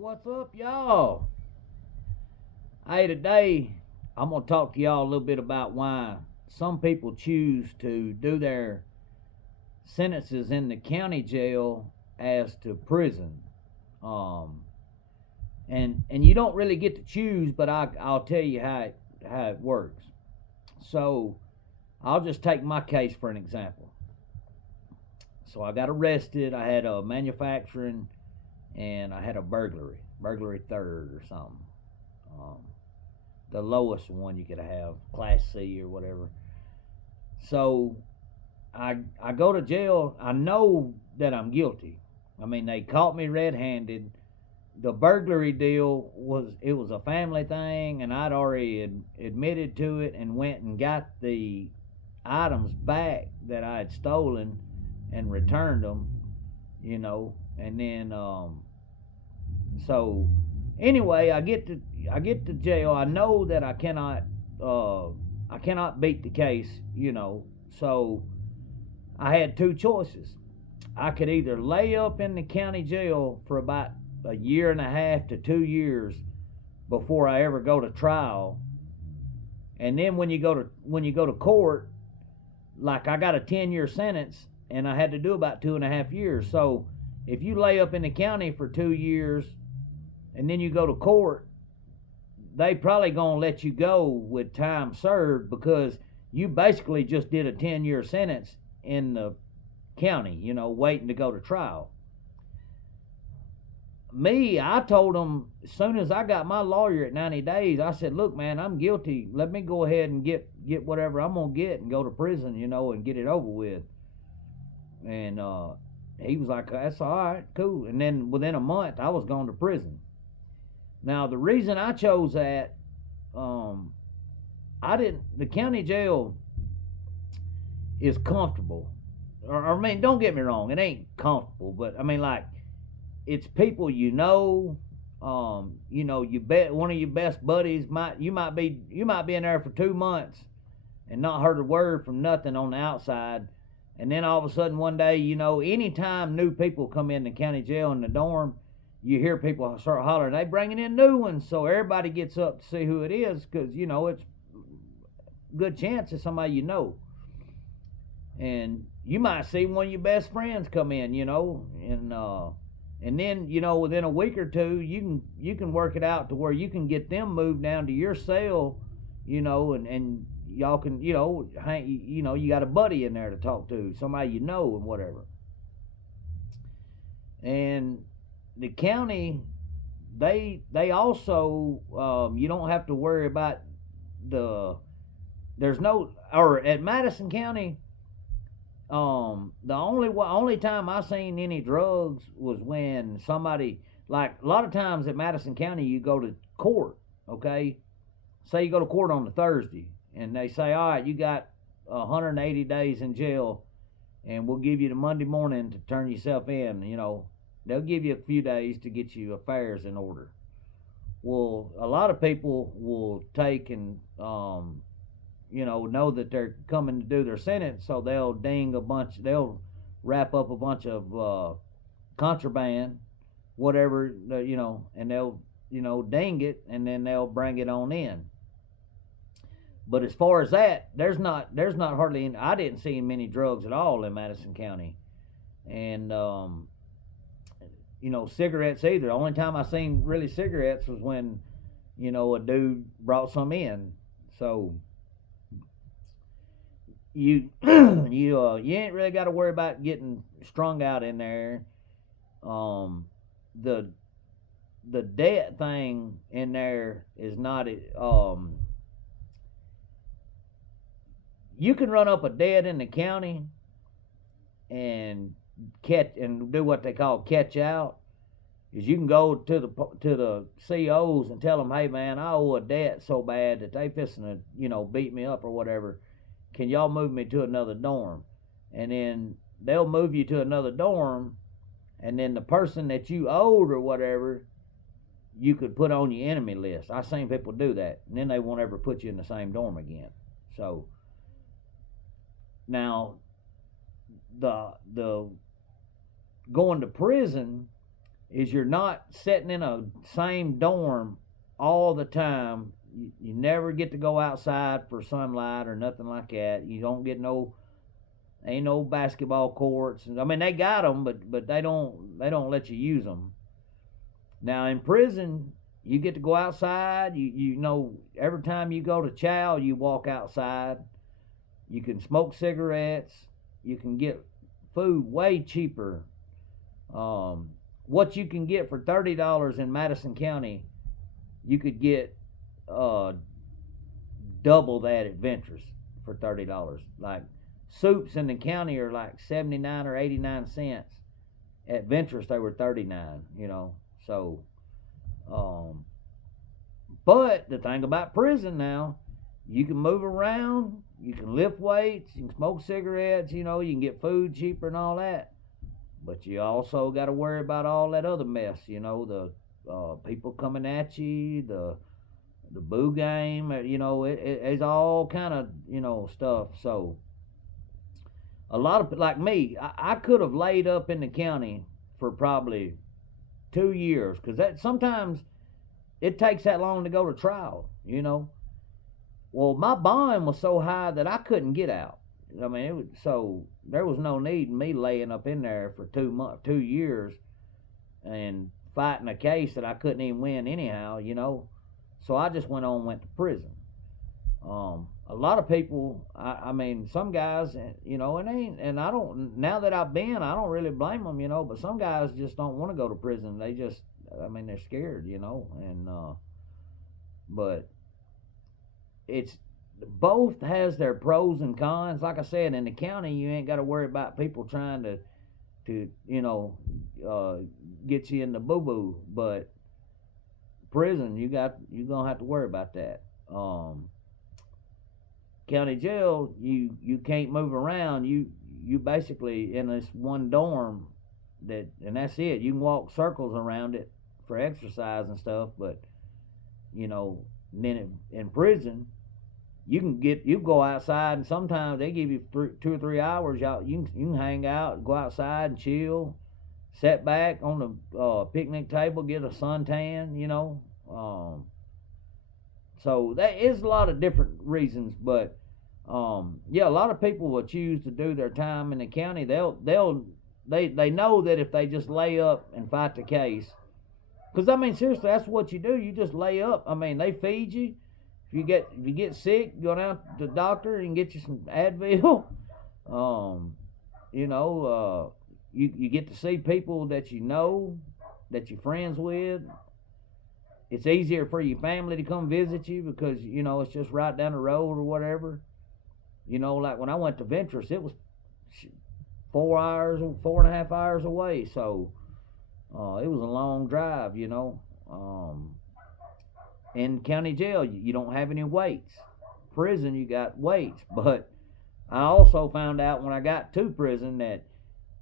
What's up, y'all? Hey, today I'm going to talk to y'all a little bit about why some people choose to do their sentences in the county jail as to prison. Um, and you don't really get to choose, but I'll tell you how it works. So I'll just take my case for an example. So I got arrested. I had a manufacturing and I had a burglary third or something. Um, the lowest one you could have, Class C or whatever. So I go to jail. I know that I'm guilty. I mean, they caught me red-handed. The burglary deal was a family thing, and I'd already admitted to it and went and got the items back that I had stolen and returned them. And then so anyway, I get to jail. I know that I cannot beat the case. So I had two choices. I could either lay up in the county jail for about a year and a half to 2 years before I ever go to trial, and then when you go to court, like I got a 10-year sentence, and I had to do about 2.5 years. So if you lay up in the county for 2 years and then you go to court, they probably gonna let you go with time served because you basically just did a 10-year sentence in the county, waiting to go to trial. I told them as soon as I got my lawyer at 90 days, I said, look, man, I'm guilty. Let me go ahead and get whatever I'm gonna get and go to prison, and get it over with. And he was like, that's all right, cool. And then within a month, I was going to prison. Now, the reason I chose that, the county jail is comfortable. I mean, don't get me wrong, it ain't comfortable, but I mean, like, it's people you bet one of your best buddies you might be in there for 2 months and not heard a word from nothing on the outside, and then all of a sudden one day, anytime new people come in the county jail in the dorm, you hear people start hollering, they bringing in new ones, so everybody gets up to see who it is because it's a good chance it's somebody and you might see one of your best friends come in, and then within a week or two you can work it out to where you can get them moved down to your cell, and y'all can hang, you got a buddy in there to talk to, somebody and whatever. And the county, they also, you don't have to worry about there's no, or at Madison County, the only time I seen any drugs was when somebody, like, a lot of times at Madison County you go to court, okay? Say you go to court on a Thursday and they say, all right, you got 180 days in jail and we'll give you the Monday morning to turn yourself in. They'll give you a few days to get your affairs in order. Well, a lot of people will take and know that they're coming to do their sentence, so they'll wrap up a bunch of contraband, whatever, and they'll ding it, and then they'll bring it on in. But as far as that, there's not hardly any, I didn't see many drugs at all in Madison County, and cigarettes either. The only time I seen really cigarettes was when a dude brought some in. So you you ain't really got to worry about getting strung out in there. The debt thing in there is not you can run up a debt in the county and do what they call catch out. Is you can go to the COs and tell them, hey man, I owe a debt so bad that they fixing to beat me up or whatever. Can y'all move me to another dorm? And then they'll move you to another dorm, and then the person that you owed or whatever, you could put on your enemy list. I've seen people do that, and then they won't ever put you in the same dorm again. So now the going to prison, is you're not sitting in a same dorm all the time. You never get to go outside for sunlight or nothing like that. You don't get ain't no basketball courts. I mean, they got them, but they don't let you use them. Now in prison, you get to go outside. You know, every time you go to chow, you walk outside. You can smoke cigarettes. You can get food way cheaper. What you can get for $30 in Madison County, you could get double that at Ventress for $30. Like soups in the county are like 79 or 89 cents. At Ventress they were 39. You know, so. But the thing about prison now, you can move around, you can lift weights, you can smoke cigarettes, you know, you can get food cheaper and all that. But you also got to worry about all that other mess, you know, the people coming at you, the boo game, you know, it's all kind of, you know, stuff. So a lot of, like me, I could have laid up in the county for probably 2 years, because that sometimes it takes that long to go to trial, you know. Well, my bond was so high that I couldn't get out. I mean, so there was no need in me laying up in there for 2 years and fighting a case that I couldn't even win anyhow, you know. So I just went to prison. A lot of people, I mean, some guys, you know, and I don't, now that I've been, I don't really blame them, you know, but some guys just don't want to go to prison. They just, I mean, they're scared, you know, and, but it's, both has their pros and cons. Like I said, in the county, you ain't got to worry about people trying to, you know, get you in the boo-boo, but prison, you're gonna have to worry about that. County jail, you can't move around. You basically in this one dorm, and that's it. You can walk circles around it for exercise and stuff, but you know, then in prison, you go outside, and sometimes they give you 2 or 3 hours. You can hang out, go outside and chill, sit back on the picnic table, get a suntan, you know. So that is a lot of different reasons, but yeah, a lot of people will choose to do their time in the county. They know that if they just lay up and fight the case, because I mean, seriously, that's what you do. You just lay up. I mean, they feed you. If you get sick, go down to the doctor and get you some Advil. You know, you get to see people that you know, that you're friends with. It's easier for your family to come visit you because, you know, it's just right down the road or whatever. You know, like when I went to Ventress, it was 4.5 hours away. So it was a long drive, you know. In county jail, you don't have any weights. Prison, you got weights. But I also found out when I got to prison that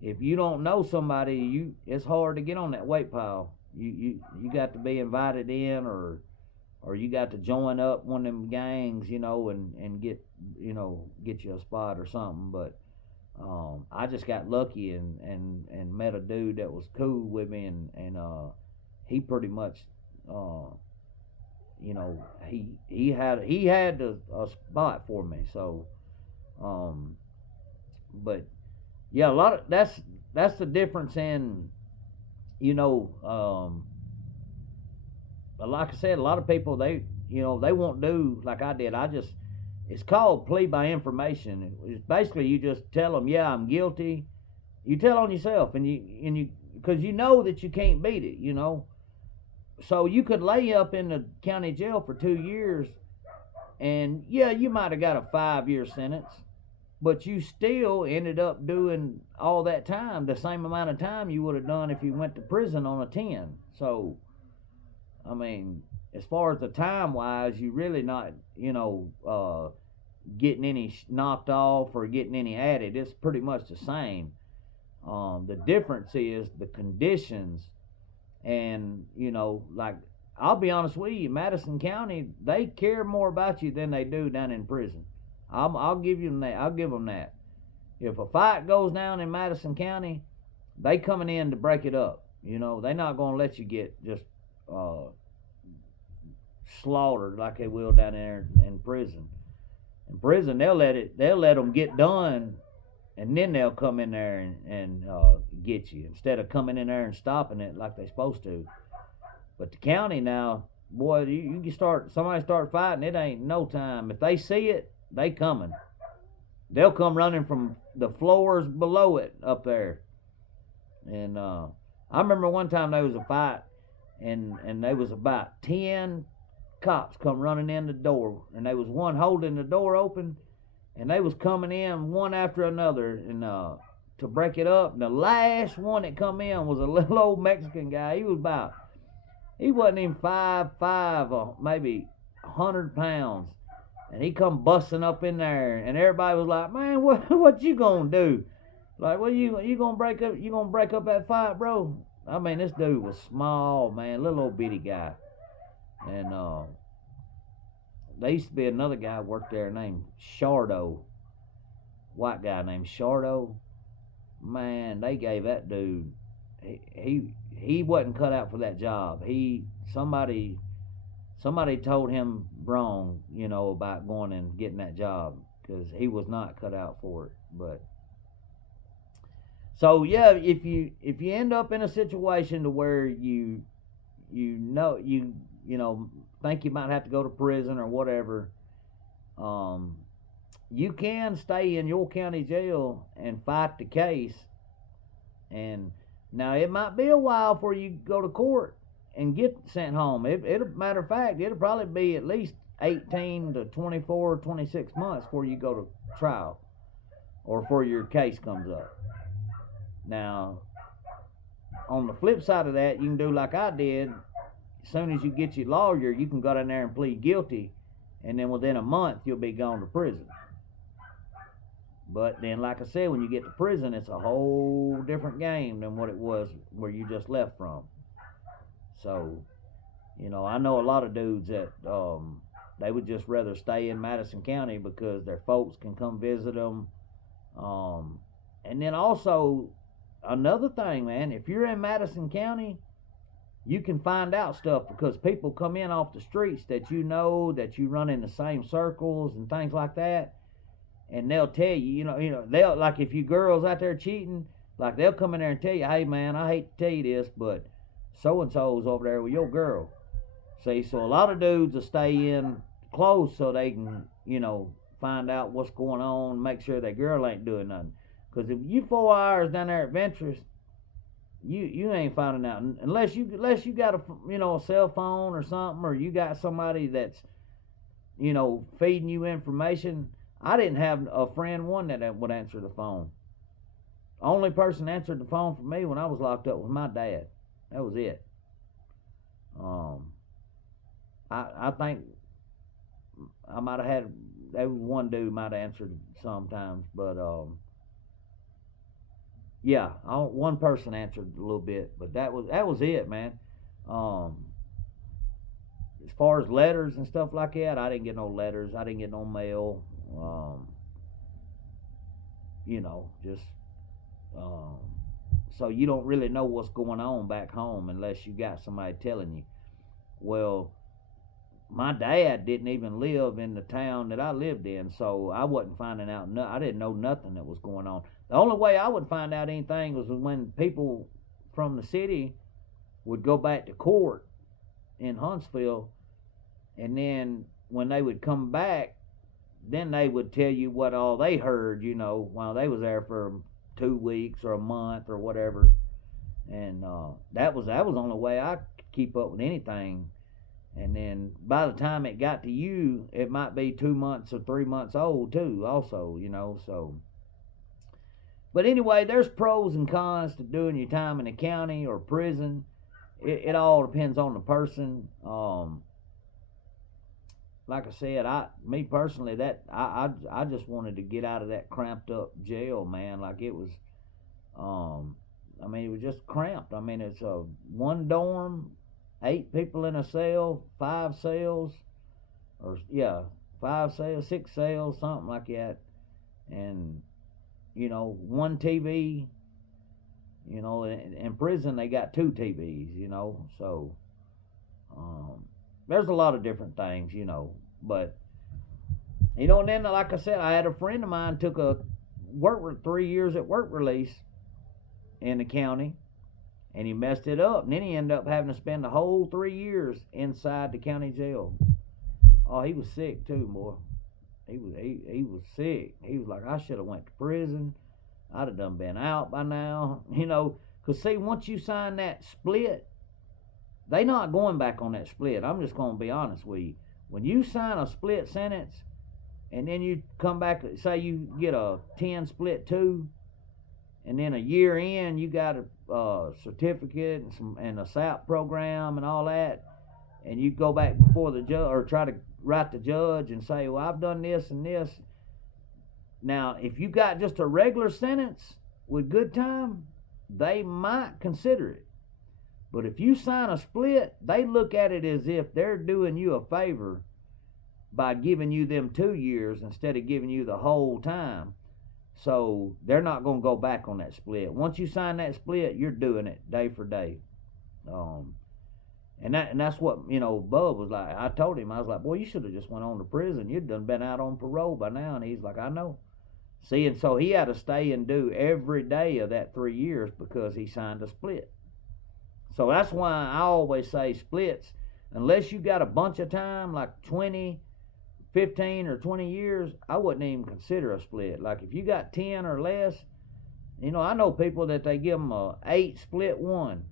if you don't know somebody, it's hard to get on that weight pile. You got to be invited in, or you got to join up one of them gangs, you know, and get you a spot or something. But I just got lucky and met a dude that was cool with me, and he pretty much you know, he had a spot for me. So but yeah, a lot of that's the difference in, you know, like I said, a lot of people, they won't do like I did. It's called plea by information. It's basically you just tell them, yeah, I'm guilty. You tell on yourself, and you because you know that you can't beat it, you know. So you could lay up in the county jail for 2 years, and yeah, you might have got a 5-year sentence, but you still ended up doing all that time, the same amount of time you would have done if you went to prison on a 10. So, I mean, as far as the time wise, you really not, you know, getting any knocked off or getting any added. It's pretty much the same. The difference is the conditions, and, you know, like, I'll be honest with you, Madison County, they care more about you than they do down in prison. I'll give them that. I'll give them that. If a fight goes down in Madison County, they coming in to break it up. You know, they're not going to let you get just uh, slaughtered like they will down there in prison. In prison, they'll let them get done, and then they'll come in there and get you instead of coming in there and stopping it like they're supposed to. But the county now, boy, you can somebody start fighting, it ain't no time. If they see it, they coming. They'll come running from the floors below it up there. And I remember one time there was a fight, and there was about 10 cops come running in the door, and there was one holding the door open, and they was coming in one after another, and to break it up. And the last one that come in was a little old Mexican guy. He wasn't even 5'5", or maybe 100 pounds, and he come busting up in there, and everybody was like, "Man, what you gonna do? Like, what you gonna break up? You gonna break up that fight, bro?" I mean, this dude was small, man, little old bitty guy, and there used to be another guy worked there named Shardo, white guy named Shardo. Man, they gave that dude, he wasn't cut out for that job. Somebody told him wrong, you know, about going and getting that job, because he was not cut out for it. But so yeah, if you end up in a situation to where you think you might have to go to prison or whatever, you can stay in your county jail and fight the case. And now it might be a while before you go to court and get sent home. Matter of fact, it'll probably be at least 18 to 24, 26 months before you go to trial or before your case comes up. Now, on the flip side of that, you can do like I did. As soon as you get your lawyer, you can go down there and plead guilty, and then within a month you'll be gone to prison. But then, like I said, when you get to prison, it's a whole different game than what it was where you just left from. So, you know, I know a lot of dudes that they would just rather stay in Madison County because their folks can come visit them. And then also, another thing, man, if you're in Madison County, you can find out stuff because people come in off the streets that you know, that you run in the same circles and things like that. And they'll tell you, they'll, like, if you girls out there cheating, like, they'll come in there and tell you, "Hey, man, I hate to tell you this, but so-and-so's over there with your girl." See, so a lot of dudes will stay in close so they can, find out what's going on, make sure that girl ain't doing nothing. Because if you 4 hours down there at Ventures, you ain't finding out unless you got a cell phone or something, or you got somebody that's feeding you information. I didn't have a friend that would answer the phone. Only person that answered the phone for me when I was locked up was my dad. That was it. I think I might have had, there was one dude might have answered sometimes, but yeah, one person answered a little bit, but that was it, man. As far as letters and stuff like that, I didn't get no letters. I didn't get no mail. Just so you don't really know what's going on back home unless you got somebody telling you. Well, my dad didn't even live in the town that I lived in, so I wasn't finding out. I didn't know nothing that was going on. The only way I would find out anything was when people from the city would go back to court in Huntsville, and then when they would come back, then they would tell you what all they heard, while they was there for 2 weeks or a month or whatever. And that was the only way I could keep up with anything. And then by the time it got to you, it might be 2 months or 3 months old too, also, so. But anyway, there's pros and cons to doing your time in the county or prison. It all depends on the person. Like I said, me personally, I just wanted to get out of that cramped up jail, man. Like, it was, it was just cramped. It's a one dorm, 8 people in a cell, 5 cells, 5 cells, 6 cells, something like that, and one TV, You know, in prison they got 2 TVs. You know, so there's a lot of different things. You know, but you know, and then like I said, I had a friend of mine took a 3 years at work release in the county, and he messed it up, and then he ended up having to spend the whole 3 years inside the county jail. Oh, he was sick too, boy. He was sick. He was like, I should have went to prison. I'd have done been out by now. You know, because see, once you sign that split, they not going back on that split. I'm just going to be honest with you. When you sign a split sentence, and then you come back, say you get a 10 split 2, and then a year in you got a certificate and a SAP program and all that, and you go back before the judge or try to write the judge and say, well, I've done this and this. Now, if you got just a regular sentence with good time, they might consider it. But if you sign a split, they look at it as if they're doing you a favor by giving you them 2 years instead of giving you the whole time. So they're not going to go back on that split. Once you sign that split, you're doing it day for day. And that's what, you know, Bub was like. I told him, I was like, boy, you should have just went on to prison. You'd done been out on parole by now. And he's like, I know. See, and so he had to stay and do every day of that 3 years because he signed a split. So that's why I always say splits, unless you got a bunch of time, like 20, 15 or 20 years, I wouldn't even consider a split. Like if you got 10 or less, you know, I know people that they give them a 8 split 1.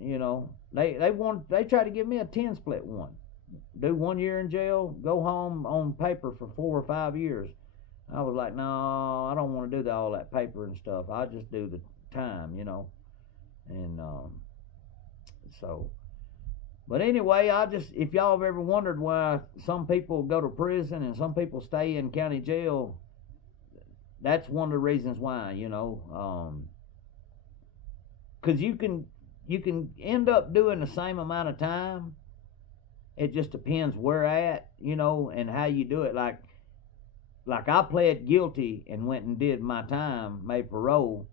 You know, they try to give me a 10 split 1. Do 1 year in jail, go home on paper for 4 or 5 years. I was like, no, I don't want to do all that paper and stuff. I just do the time, you know. And so, but anyway, if y'all have ever wondered why some people go to prison and some people stay in county jail, that's one of the reasons why, you know. Because you can end up doing the same amount of time. It just depends where at, you know, and how you do it. Like I pled guilty and went and did my time, made parole.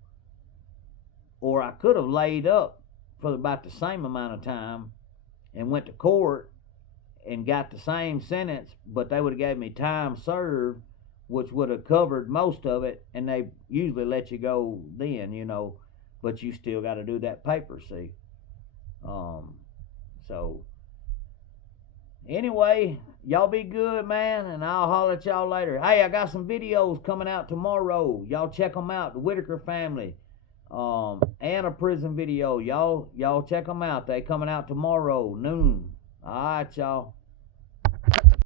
Or I could have laid up for about the same amount of time and went to court and got the same sentence, but they would have gave me time served, which would have covered most of it, and they usually let you go then, you know, but you still got to do that paper, see. So anyway, y'all be good, man, and I'll holler at y'all later. Hey, I got some videos coming out tomorrow. Y'all check them out. The Whitaker family, and a prison video. Y'all check them out. They coming out tomorrow, noon. All right, y'all.